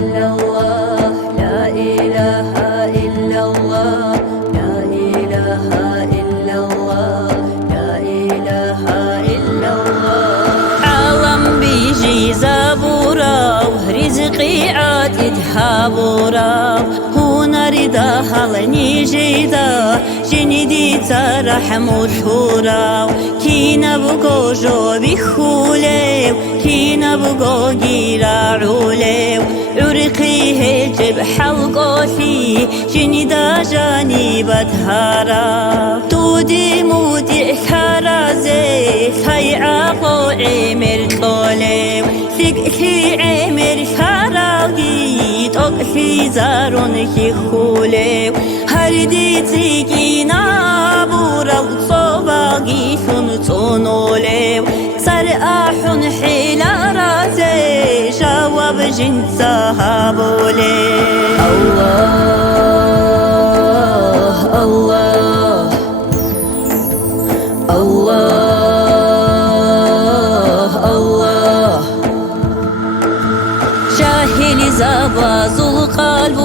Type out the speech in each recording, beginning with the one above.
إلا الله لا إله إلا الله لا إله إلا الله لا إله إلا الله عالم بيجي زبورا ورزقي عاتد هابورا هنا رضاها لنيجيدا جندي ترحم شورا كينا بقو جو بخوليو كينا بقو جيرا عوليو عرقي هجب حلقوتي جندا جانب تهارا تودي مودي كرازي هاي عقو عمر طوليو سيكي عمر فراغي توقفي زارون كي خوليو هردي تيكينا بورا صوباقي ثنطنوليو سرقاحن حيلا رازي جواب جنسها بولي الله الله الله الله جاهل زباز القلب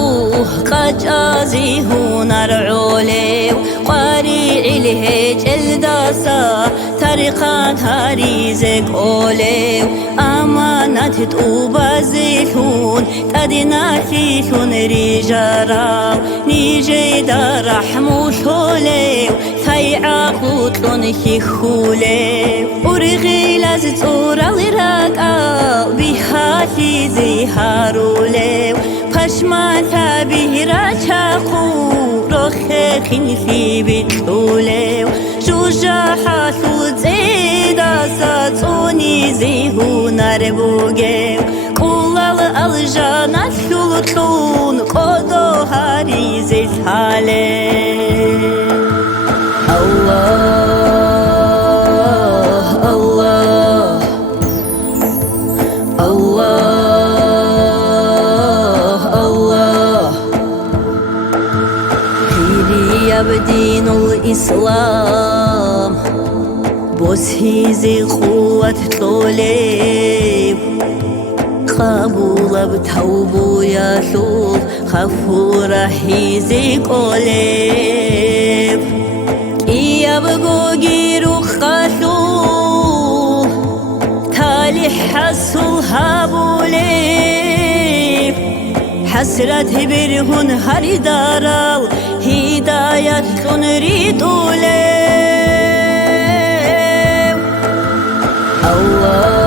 قد أزيه نرعولي قارع الهج الداسا طريقان هاريزك أولي أمانة تؤبازيحون تدناتيحون رجارا نيجي دا رحموشولي ثيعاقوتلون كيخولي أرغي لازتورا لراكا بهاتي زيهارولي پشماتا بهرا چاقو رخخين في بتولي جوجا زيدا ساتوني زيهو نربوغي قولال الجانات شلطون قدو هاري زيت حالي الله الله الله الله هيري بدين الإسلام بوس هيزي قوة طوليب قبول بتوبو يا شوف خفور هيزي قوليب إيا بقو جيرو خشوف تالي حسو هابوليب حسرت برهن هري دارال هداية تنريدوليب الله